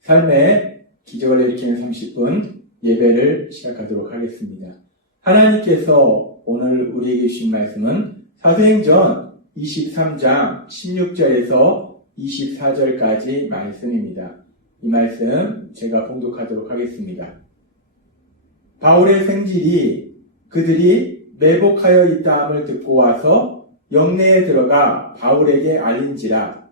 삶의 기적을 일으키는 30분 예배를 시작하도록 하겠습니다. 하나님께서 오늘 우리에게 주신 말씀은 사도행전 23장 16절에서 24절까지 말씀입니다. 이 말씀 제가 봉독하도록 하겠습니다. 바울의 생질이 그들이 매복하여 있다함을 듣고 와서 영내에 들어가 바울에게 알린지라.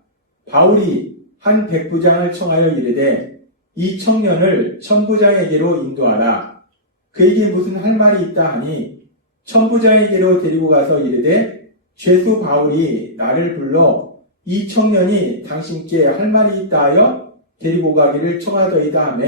바울이 한 백부장을 청하여 이르되 이 청년을 천부장에게로 인도하라. 그에게 무슨 할 말이 있다 하니 천부장에게로 데리고 가서 이르되 죄수 바울이 나를 불러 이 청년이 당신께 할 말이 있다 하여 데리고 가기를 청하더이다 하며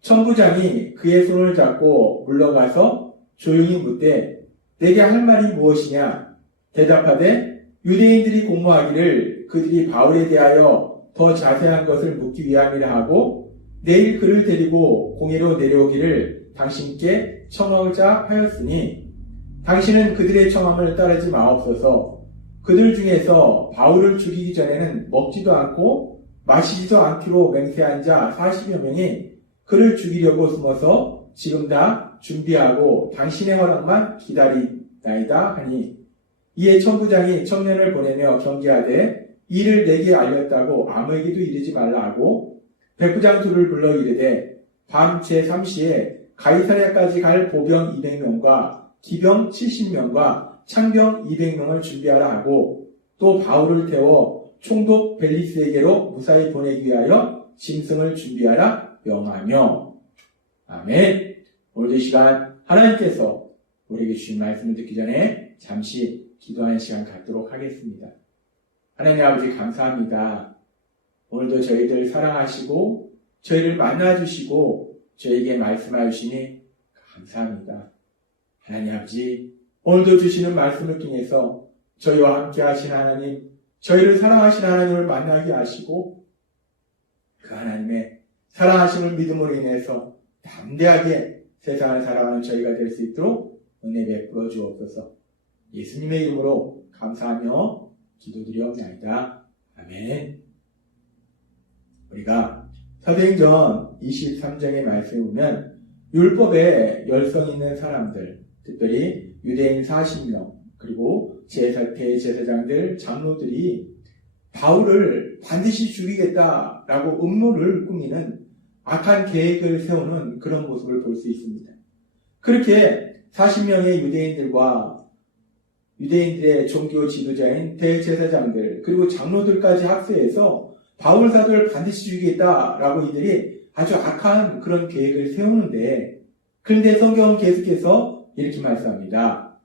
천부장이 그의 손을 잡고 물러가서 조용히 묻되 내게 할 말이 무엇이냐? 대답하되 유대인들이 공모하기를 그들이 바울에 대하여 더 자세한 것을 묻기 위함이라 하고 내일 그를 데리고 공회로 내려오기를 당신께 청하고자 하였으니 당신은 그들의 청함을 따르지 마옵소서. 그들 중에서 바울을 죽이기 전에는 먹지도 않고 마시지도 않기로 맹세한 자 40여 명이 그를 죽이려고 숨어서 지금 다 준비하고 당신의 허락만 기다리나이다 하니 이에 천부장이 청년을 보내며 경계하되 이를 내게 알렸다고 아무에게도 이르지 말라 하고 백부장 둘을 불러 이르되 밤 제3시에 가이사랴까지 갈 보병 200명과 기병 70명과 창병 200명을 준비하라 하고 또 바울을 태워 총독 벨리스에게로 무사히 보내기 위하여 짐승을 준비하라 명하며. 아멘. 오늘도 이 시간 하나님께서 우리에게 주신 말씀을 듣기 전에 잠시 기도하는 시간 갖도록 하겠습니다. 하나님 아버지 감사합니다. 오늘도 저희들 사랑하시고 저희를 만나주시고 저에게 말씀하여 주시니 감사합니다. 하나님 아버지 오늘도 주시는 말씀을 통해서 저희와 함께 하신 하나님, 저희를 사랑하신 하나님을 만나게 하시고 그 하나님의 사랑하심을 믿음으로 인해서 담대하게 세상을 살아가는 저희가 될 수 있도록 은혜 베풀어 주옵소서. 예수님의 이름으로 감사하며 기도드리옵나이다. 아멘. 우리가 사도행전 23장의 말씀에 보면 율법에 열성 있는 사람들, 특별히 유대인 40명, 그리고 대제사장들, 장로들이 바울을 반드시 죽이겠다라고 음모를 꾸미는 악한 계획을 세우는 그런 모습을 볼 수 있습니다. 그렇게 40명의 유대인들의 종교 지도자인 대제사장들 그리고 장로들까지 합세해서 바울 사도를 반드시 죽이겠다라고 이들이 아주 악한 그런 계획을 세우는데 그런데 성경은 계속해서 이렇게 말씀합니다.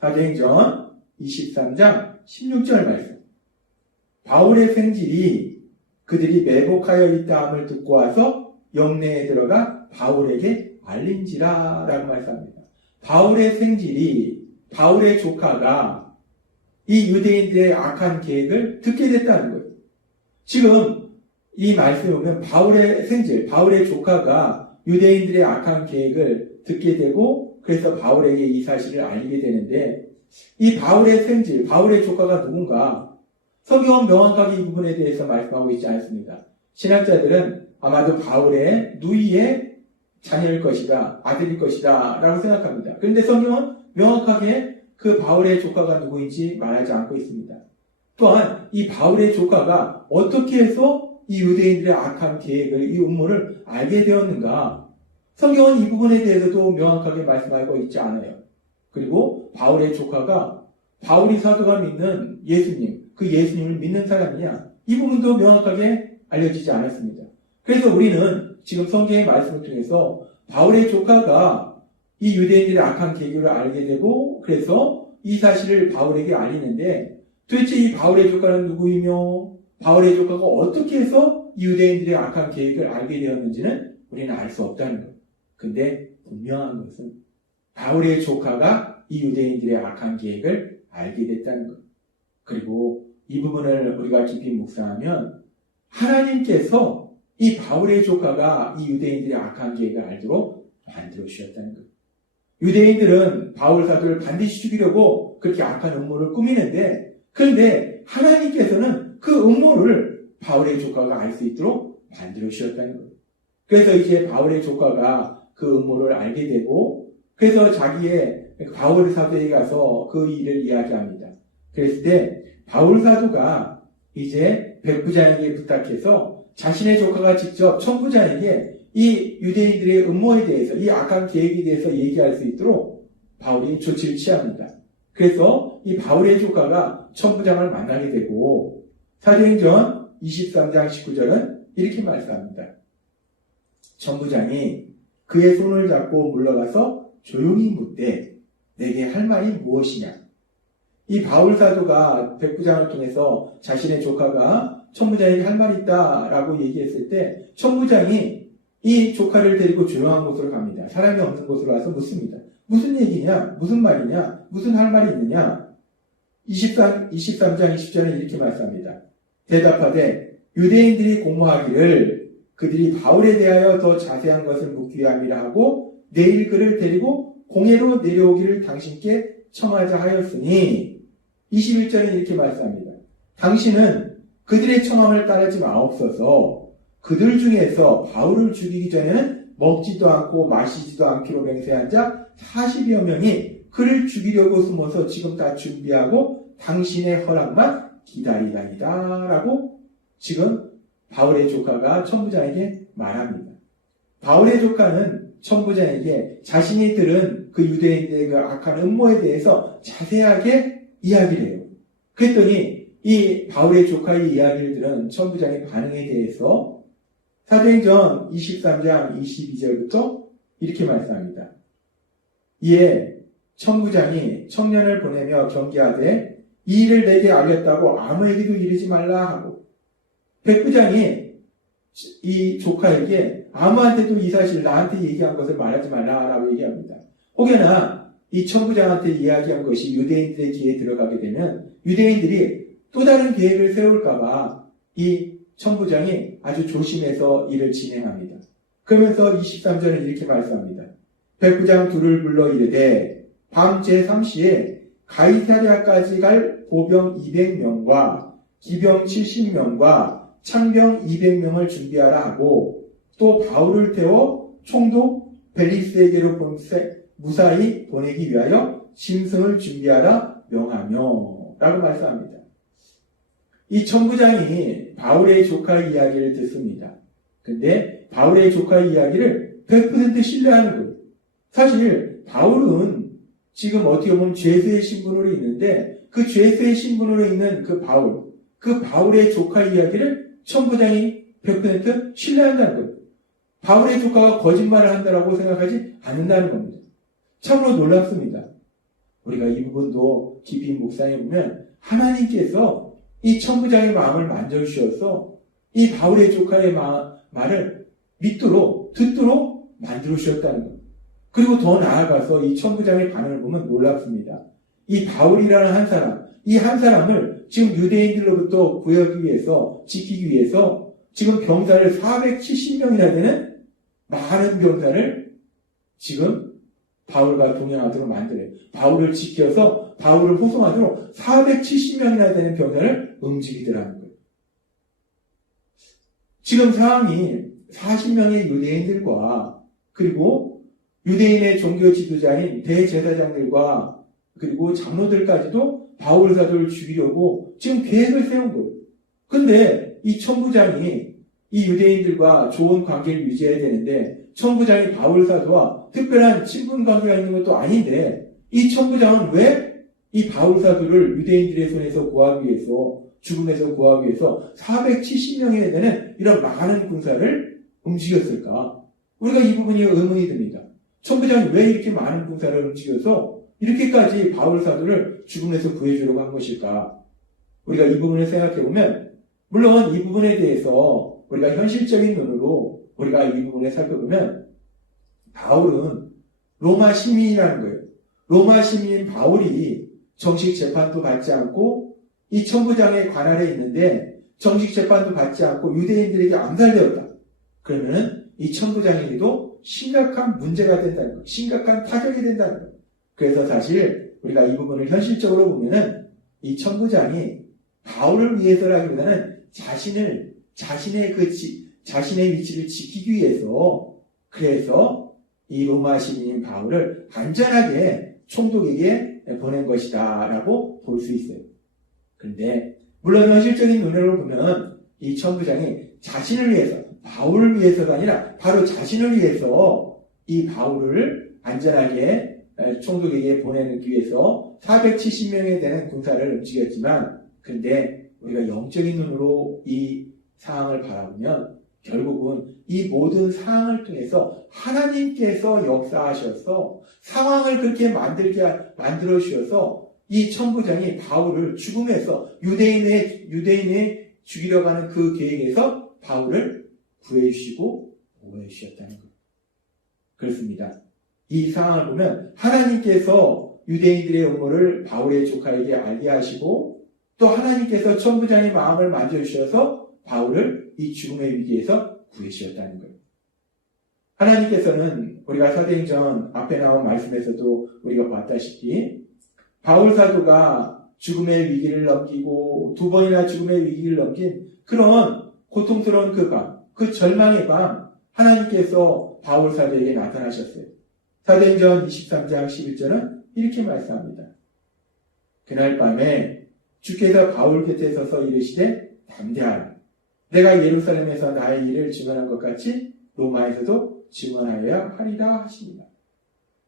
사도행전 23장 16절 말씀. 바울의 생질이 그들이 매복하여 있다함을 듣고 와서 영내에 들어가 바울에게 알린지라 라고 말씀합니다. 바울의 생질이 바울의 조카가 이 유대인들의 악한 계획을 듣게 됐다는 거예요. 지금 이 말씀에 보면 바울의 생질, 바울의 조카가 유대인들의 악한 계획을 듣게 되고 그래서 바울에게 이 사실을 알리게 되는데 이 바울의 생질, 바울의 조카가 누군가? 성경은 명확하게 이 부분에 대해서 말씀하고 있지 않습니다. 신학자들은 아마도 바울의 누이의 자녀일 것이다, 아들일 것이다 라고 생각합니다. 그런데 성경은 명확하게 그 바울의 조카가 누구인지 말하지 않고 있습니다. 또한 이 바울의 조카가 어떻게 해서 이 유대인들의 악한 계획을, 이 음모를 알게 되었는가? 성경은 이 부분에 대해서도 명확하게 말씀하고 있지 않아요. 그리고 바울의 조카가 바울이 사도가 믿는 예수님, 그 예수님을 믿는 사람이냐? 이 부분도 명확하게 알려지지 않았습니다. 그래서 우리는 지금 성경의 말씀을 통해서 바울의 조카가 이 유대인들의 악한 계획을 알게 되고 그래서 이 사실을 바울에게 알리는데 도대체 이 바울의 조카는 누구이며 바울의 조카가 어떻게 해서 이 유대인들의 악한 계획을 알게 되었는지는 우리는 알 수 없다는 거예요. 근데 분명한 것은 바울의 조카가 이 유대인들의 악한 계획을 알게 됐다는 거예요. 그리고 이 부분을 우리가 깊이 묵상하면 하나님께서 이 바울의 조카가 이 유대인들의 악한 계획을 알도록 만들어 주셨다는 거예요. 유대인들은 바울 사도를 반드시 죽이려고 그렇게 악한 음모를 꾸미는데, 그런데 하나님께서는 그 음모를 바울의 조카가 알 수 있도록 만들어 주셨다는 거예요. 그래서 이제 바울의 조카가 그 음모를 알게 되고, 그래서 자기의 바울 사도에 가서 그 일을 이야기합니다. 그랬을 때 바울 사도가 이제 백부장에게 부탁해서 자신의 조카가 직접 천부장에게 이 유대인들의 음모에 대해서, 이 악한 계획에 대해서 얘기할 수 있도록 바울이 조치를 취합니다. 그래서 이 바울의 조카가 천부장을 만나게 되고, 사도행전 23장 19절은 이렇게 말씀합니다. 천부장이 그의 손을 잡고 물러가서 조용히 묻되 내게 할 말이 무엇이냐. 이 바울 사도가 백부장을 통해서 자신의 조카가 천부장에게 할 말이 있다라고 얘기했을 때 천부장이 이 조카를 데리고 조용한 곳으로 갑니다. 사람이 없는 곳으로 와서 묻습니다. 무슨 얘기냐? 무슨 말이냐? 무슨 할 말이 있느냐? 23장 20절에 이렇게 말씀합니다. 대답하되 유대인들이 공모하기를 그들이 바울에 대하여 더 자세한 것을 묻기 위함이라 하고 내일 그를 데리고 공회로 내려오기를 당신께 청하자 하였으니 21절에 이렇게 말씀합니다. 당신은 그들의 청함을 따르지 마옵소서. 그들 중에서 바울을 죽이기 전에는 먹지도 않고 마시지도 않기로 맹세한 자 40여 명이 그를 죽이려고 숨어서 지금 다 준비하고 당신의 허락만 기다리다니다 라고 지금 바울의 조카가 천부장에게 말합니다. 바울의 조카는 천부장에게 자신이 들은 그 유대인들의 그 악한 음모에 대해서 자세하게 이야기를 해요. 그랬더니 이 바울의 조카의 이야기를 들은 천부장의 반응에 대해서 사도행전 23장 22절부터 이렇게 말씀합니다. 이에 천부장이 청년을 보내며 경계하되 이 일을 내게 알렸다고 아무에게도 이르지 말라 하고, 백부장이 이 조카에게 아무한테도 이 사실 나한테 얘기한 것을 말하지 말라라고 얘기합니다. 혹여나 이 천부장한테 이야기한 것이 유대인들의 귀에 들어가게 되면 유대인들이 또 다른 계획을 세울까봐 이 천부장이 아주 조심해서 일을 진행합니다. 그러면서 23절에 이렇게 말씀합니다. 백부장 둘을 불러 이르되 밤 제3시에 가이사랴까지 갈 보병 200명과 기병 70명과 창병 200명을 준비하라 하고, 또 바울을 태워 총독 벨리스에게로 무사히 보내기 위하여 짐승을 준비하라 명하며 라고 말씀합니다. 이 천부장이 바울의 조카의 이야기를 듣습니다. 근데 바울의 조카의 이야기를 100% 신뢰하는 거예요. 사실 바울은 지금 어떻게 보면 죄수의 신분으로 있는데 그 죄수의 신분으로 있는 그 바울의 조카 이야기를 천부장이 100% 신뢰한다는 거예요. 바울의 조카가 거짓말을 한다라고 생각하지 않는다는 겁니다. 참으로 놀랍습니다. 우리가 이 부분도 깊이 묵상해보면 하나님께서 이 천부장의 마음을 만져주셔서 이 바울의 조카의 말을 믿도록 듣도록 만들어주셨다는 겁니다. 그리고 더 나아가서 이 천부장의 반응을 보면 놀랍습니다. 이 바울이라는 한 사람, 이 한 사람을 지금 유대인들로부터 구하기 위해서, 지키기 위해서 지금 병사를 470명이나 되는 많은 병사를 지금 바울과 동행하도록 만들어요. 바울을 지켜서 바울을 호송하도록 470명이나 되는 병사를 움직이더라는 거예요. 지금 상황이 40명의 유대인들과 그리고 유대인의 종교 지도자인 대제사장들과 그리고 장로들까지도 바울 사도를 죽이려고 지금 계획을 세운 거예요. 근데 이 천부장이 이 유대인들과 좋은 관계를 유지해야 되는데 천부장이 바울 사도와 특별한 친분 관계가 있는 것도 아닌데 이 천부장은 왜 이 바울 사도를 유대인들의 손에서 구하기 위해서, 죽음에서 구하기 위해서 470명에 되는 이런 많은 군사를 움직였을까? 우리가 이 부분이 의문이 듭니다. 천부장이 왜 이렇게 많은 군사를 움직여서 이렇게까지 바울 사도를 죽음에서 구해주려고 한 것일까? 우리가 이 부분을 생각해보면, 물론 이 부분에 대해서 우리가 현실적인 눈으로 우리가 이 부분을 살펴보면 바울은 로마 시민이라는 거예요. 로마 시민인 바울이 정식 재판도 받지 않고 이 천부장의 관할에 있는데 정식 재판도 받지 않고 유대인들에게 암살되었다. 그러면은 이 천부장에게도 심각한 문제가 된다는 것, 심각한 타격이 된다는 것. 그래서 사실 우리가 이 부분을 현실적으로 보면은 이 천부장이 바울을 위해서라기보다는 자신의 위치를 지키기 위해서 그래서 이 로마 시민인 바울을 안전하게 총독에게 보낸 것이다 라고 볼 수 있어요. 그런데 물론 현실적인 눈으로 보면 이 천부장이 자신을 위해서 바울을 위해서가 아니라 바로 자신을 위해서 이 바울을 안전하게 총독에게 보내기 위해서 470명에 되는 군사를 움직였지만 그런데 우리가 영적인 눈으로 이 상황을 바라보면 결국은 이 모든 상황을 통해서 하나님께서 역사하셔서 상황을 그렇게 만들어 주셔서 이 천부장이 바울을 죽음에서 유대인에 죽이려고 하는 그 계획에서 바울을 구해주시고 보호해주셨다는 것. 그렇습니다. 이 상황을 보면 하나님께서 유대인들의 음모를 바울의 조카에게 알게 하시고 또 하나님께서 천부장의 마음을 만져주셔서 바울을 이 죽음의 위기에서 구해주셨다는 거예요. 하나님께서는 우리가 사도행전 앞에 나온 말씀에서도 우리가 봤다시피 바울 사도가 죽음의 위기를 넘기고 2번이나 죽음의 위기를 넘긴 그런 고통스러운 그 밤, 그 절망의 밤 하나님께서 바울 사도에게 나타나셨어요. 사도행전 23장 11절은 이렇게 말씀합니다. 그날 밤에 주께서 바울 곁에 서서 이르시되 담대하라. 내가 예루살렘에서 나의 일을 증언한 것 같이 로마에서도 증언하여야 하리라 하십니다.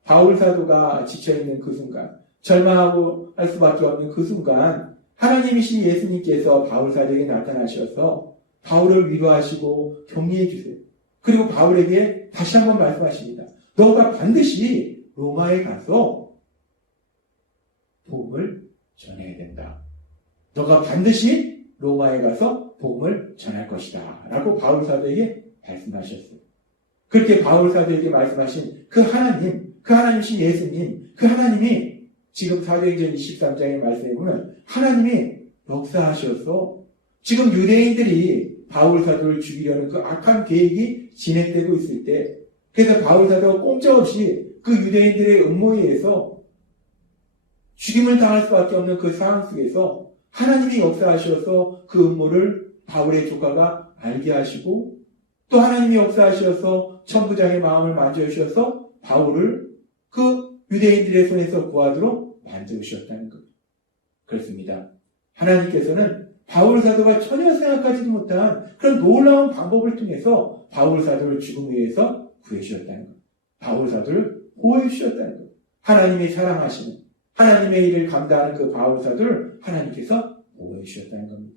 바울 사도가 지쳐있는 그 순간, 절망하고 할 수밖에 없는 그 순간 하나님이신 예수님께서 바울 사도에게 나타나셔서 바울을 위로하시고 격려해 주세요. 그리고 바울에게 다시 한번 말씀하십니다. 너가 반드시 로마에 가서 복음을 전해야 된다. 너가 반드시 로마에 가서 복음을 전할 것이다. 라고 바울 사도에게 말씀하셨어요. 그렇게 바울 사도에게 말씀하신 그 하나님이신 예수님, 그 하나님이 지금 사도행전 23장의 말씀에 보면 하나님이 역사하셔서 지금 유대인들이 바울 사도를 죽이려는 그 악한 계획이 진행되고 있을 때 그래서 바울 사도가 꼼짝없이 그 유대인들의 음모에 의해서 죽임을 당할 수밖에 없는 그 상황 속에서 하나님이 역사하셔서 그 음모를 바울의 조카가 알게 하시고 또 하나님이 역사하셔서 천부장의 마음을 만져주셔서 바울을 그 유대인들의 손에서 구하도록 만들어주셨다는 것. 그렇습니다. 하나님께서는 바울 사도가 전혀 생각하지도 못한 그런 놀라운 방법을 통해서 바울 사도를 죽음에 의해서 구해주셨다는 것. 바울 사도를 보호해주셨다는 것. 하나님이 사랑하시는 하나님의 일을 감당하는 그 바울 사도를 하나님께서 보호해주셨다는 겁니다.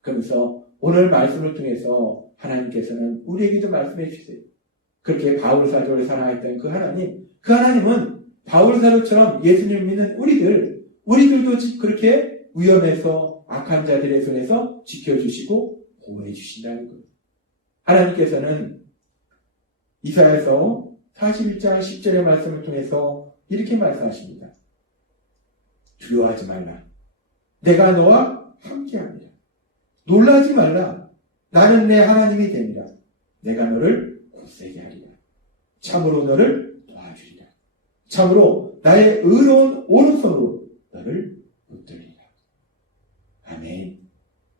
그러면서 오늘 말씀을 통해서 하나님께서는 우리에게도 말씀해 주세요. 그렇게 바울 사도를 사랑했던 그 하나님은 바울 사도처럼 예수님을 믿는 우리들도 그렇게 위험해서 악한 자들의 손에서 지켜주시고 보호해 주신다는 것. 하나님께서는 이사야서 41장 10절의 말씀을 통해서 이렇게 말씀하십니다. 두려워하지 말라. 내가 너와 함께합니다. 놀라지 말라. 나는 내 하나님이 됩니다. 내가 너를 굳세게 하리라. 참으로 너를 도와주리라. 참으로 나의 의로운 오른손으로 너를 붙들리라. 아멘.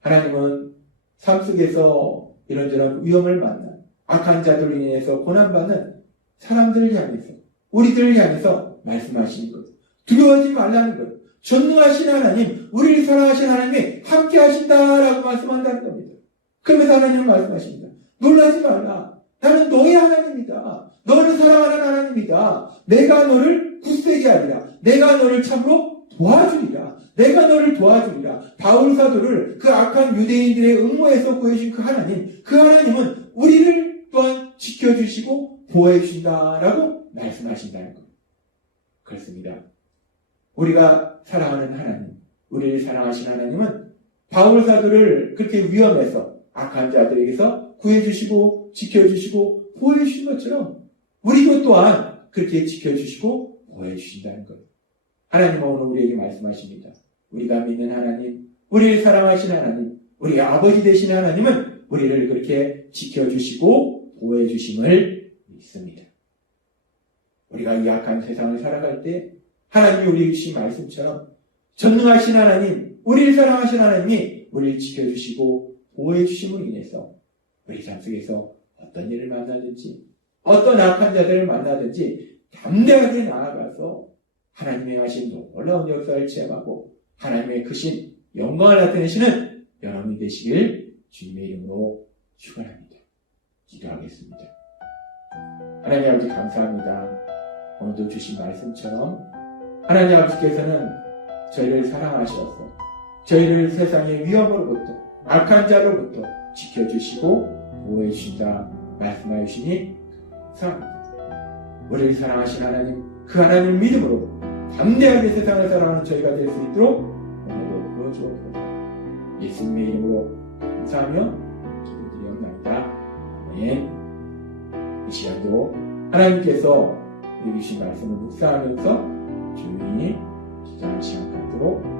하나님은 삶 속에서 이런저런 위험을 만난 악한 자들로 인해서 고난받는 사람들을 향해서 우리들을 향해서 말씀하시는 것. 두려워하지 말라는 것. 전능하신 하나님, 우리를 사랑하신 하나님이 함께 하신다라고 말씀한다는 겁니다. 그러면서 하나님은 말씀하십니다. 놀라지 말라. 나는 너의 하나님이다. 너를 사랑하는 하나님이다. 내가 너를 굳세게 하리라. 내가 너를 참으로 도와주리라. 내가 너를 도와주리라. 바울 사도를 그 악한 유대인들의 음모에서 구해주신 그 하나님은 우리를 또한 지켜주시고 보호해주신다라고 말씀하신다는 겁니다. 그렇습니다. 우리가 사랑하는 하나님, 우리를 사랑하신 하나님은 바울 사도를 그렇게 위험해서 악한 자들에게서 구해주시고 지켜주시고 보호해주신 것처럼 우리도 또한 그렇게 지켜주시고 보호해주신다는 것. 하나님은 오늘 우리에게 말씀하십니다. 우리가 믿는 하나님, 우리를 사랑하신 하나님, 우리의 아버지 되신 하나님은 우리를 그렇게 지켜주시고 보호해주심을 믿습니다. 우리가 이 악한 세상을 살아갈 때 하나님이 우리에게 주신 말씀처럼 전능하신 하나님, 우리를 사랑하신 하나님이 우리를 지켜주시고 보호해주심으로 인해서 우리 삶 속에서 어떤 일을 만나든지 어떤 악한 자들을 만나든지 담대하게 나아가서 하나님의 하신 놀라운 역사를 체험하고 하나님의 크신 영광을 나타내시는 여러분이 되시길 주님의 이름으로 축원합니다. 기도하겠습니다. 하나님 아버지 감사합니다. 오늘도 주신 말씀처럼 하나님 아버지께서는 저희를 사랑하셔서 저희를 세상의 위험으로부터 악한 자로부터 지켜주시고 보호해 주신다 말씀하여 주시니 감사합니다. 우리를 사랑하신 하나님, 그 하나님을 믿음으로 담대하게 세상을 살아가는 저희가 될 수 있도록 오늘도 도와주옵소서. 예수님의 이름으로 감사하며 기도드리옵나이다. 아멘. 이 시간도 하나님께서 우리 주신 말씀을 묵상하면서 조용히 기도하는 시간 갖도록